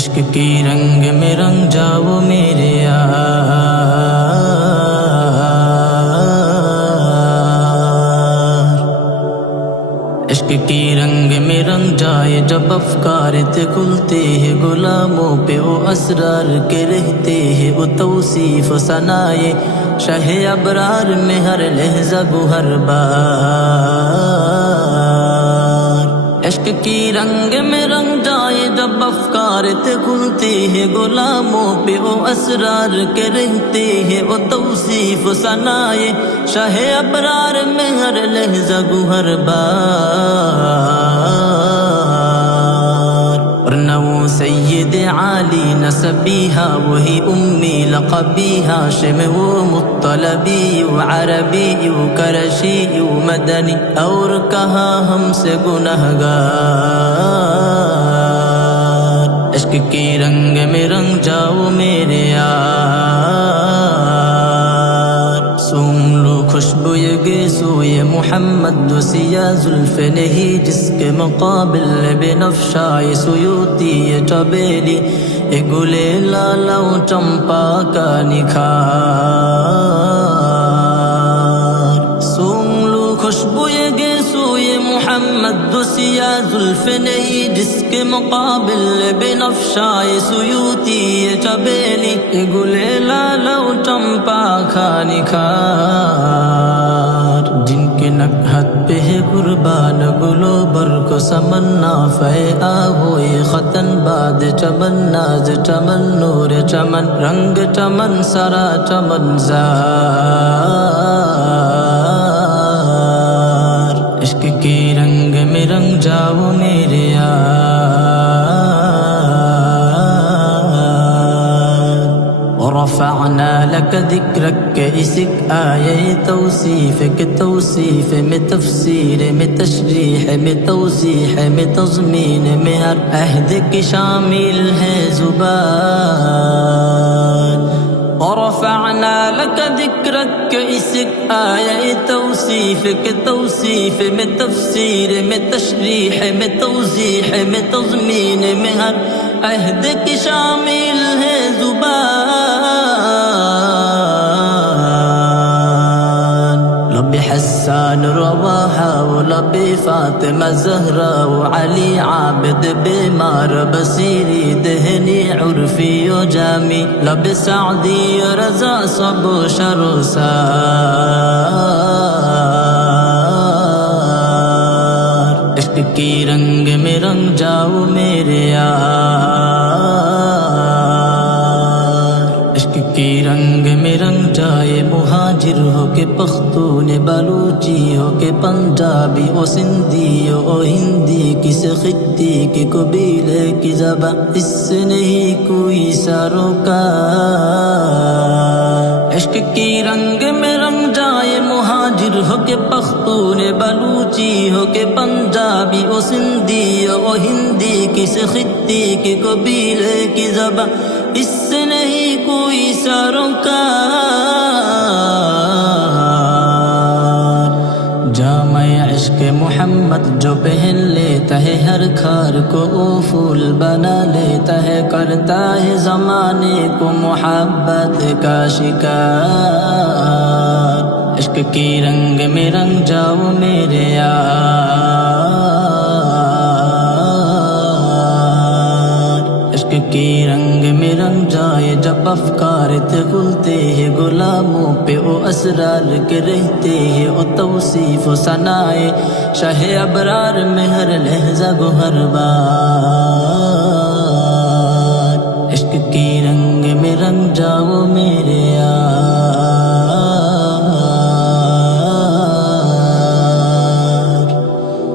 عشق کی رنگ میں رنگ جاؤ میرے یار، عشق کی رنگ میں رنگ جائے جب افکار تھے کھلتے ہیں غلاموں پہ وہ اسرار کے رہتے ہیں وہ توصیف ثنائے شاہ ابرار میں ہر لہجہ گو ہر بار۔ عشق کی رنگ میں رنگ جائے جب افکار تھے کھلتے ہیں غلاموں پہ وہ اسرار کے رہتے ہیں وہ توصیف ثنائے شاہ ابرار میں ہر لہجہ گو ہر بار۔ ورنہ وہ سید عالی نسبیہا وہی امی لقبی ہاشم وہ مطلبی عربی کرشی مدنی اور کہاں ہم سے گنہگار۔ عشق کی رنگ میں رنگ جاؤ میرے یار، سوم لو خوشبو یہ گیسو یہ محمد و سیاہ زلف نہیں جس کے مقابل بنفشائے سیوتی یہ چبیلی یہ گلے لالا و چمپا کا نکھار۔ سوم لو خوشبو یہ گیسو یہ محمد و سیاہ زلف نہیں جس کے مقابل بنفشائے سیوتی یہ چبیلی یہ گلے لالا و چمپا کا نکھار۔ جن کے نکہت پہ ہے قربان گلو بر کو سمنا فے آہو یہ ختن باد چمن ناز چمن نور چمن رنگ چمن سرا چمن زار۔ عشق کی رنگ میں رنگ جاؤ میرے یار، ورفعنا لك ذکرک اسک آیہ توصیف کے توصیف میں تفسیر میں تشریح میں توضیح میں تضمین میں ہر عہد کی شامل ہے زبان۔ ورفعنا لك ذکرک اسک آیہ توصیف کے توصیف میں تفسیر میں تشریح میں توضیح میں تضمین میں ہر عہد کی شامل ہے زبان۔ لب حسان رواحہ و لب فاطمہ زہرا و علی عابد بیمار بصیری دہنی عرفی و جامی لب سعدی رضا سب شروسار۔ عشق کی رنگ میں رنگ جاؤ میرے یار، عشق کی رنگ میں رنگ جائے مہاجر ہو کے پختون بلوچی ہو کے پنجابی و سندھی و ہندی کس خطی کی قبیلے کی زبان اس سے نہیں کوئی سروکار۔ عشق کی رنگ میں رنگ جائے مہاجر ہو کے پختون بلوچی ہو کے پنجابی و سندھی و ہندی کس خطی کی قبیلے کی زبان اس سے نہیں کوئی سروکار۔ جامع عشق محمد جو پہن لیتا ہے ہر خار کو وہ پھول بنا لیتا ہے کرتا ہے زمانے کو محبت کا شکار۔ عشق کی رنگ میں رنگ جاؤ میرے یار، عشق کی رنگ میں رنگ جائے جب افکار تھے کھلتے ہیں غلاموں پہ وہ اسرار کے رہتے ہیں وہ توصیف و ثنائے شاہ ابرار میں ہر لہجہ گو ہر بار۔ عشق کی رنگ میں رنگ جاؤ میرے